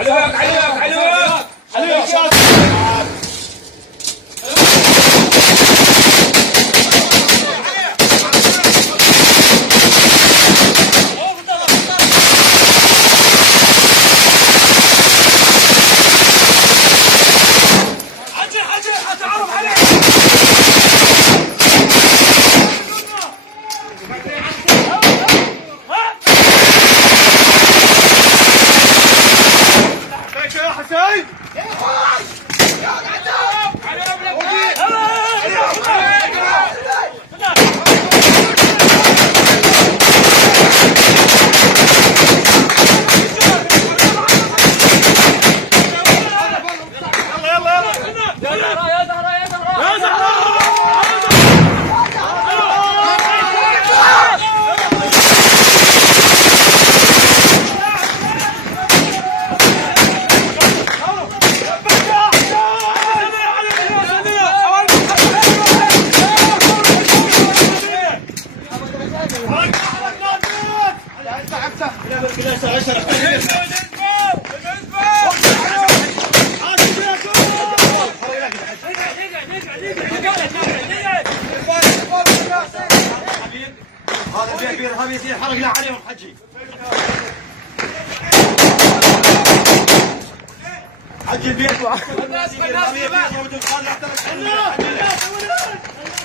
علوك علوك علوك علوك. هذا البير هم يصير حرقنا عليهم حجي. حجي البيت ما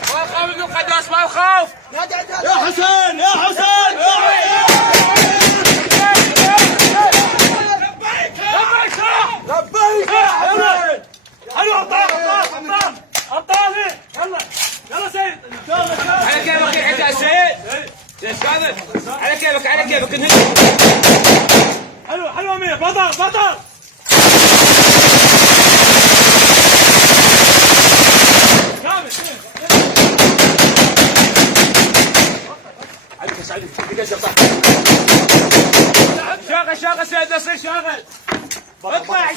تخاف من القداس ما تخاف. يا حسين يا حسين لبيك يا حسين. حلو عطاري يلا يلا سيد. على كيفك يا سيد. ليش كامل؟ على كيفك على كيفك. حلو حلو امير. بطل بطل. كامل عليك سعيد. شغل شغل سيد نصير شغل. اطلع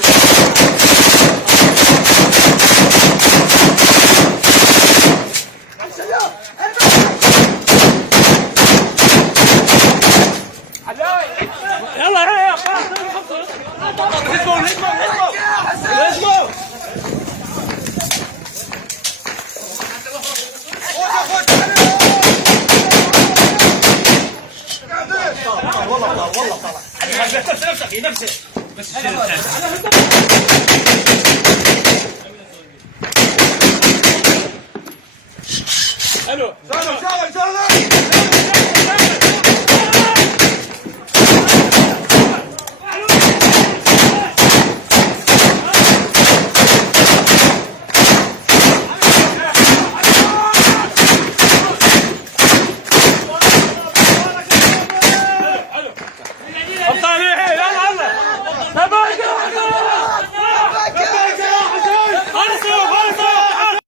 يلا يا هجموا هجموا. والله طلع نفسك نفسك بس حلو.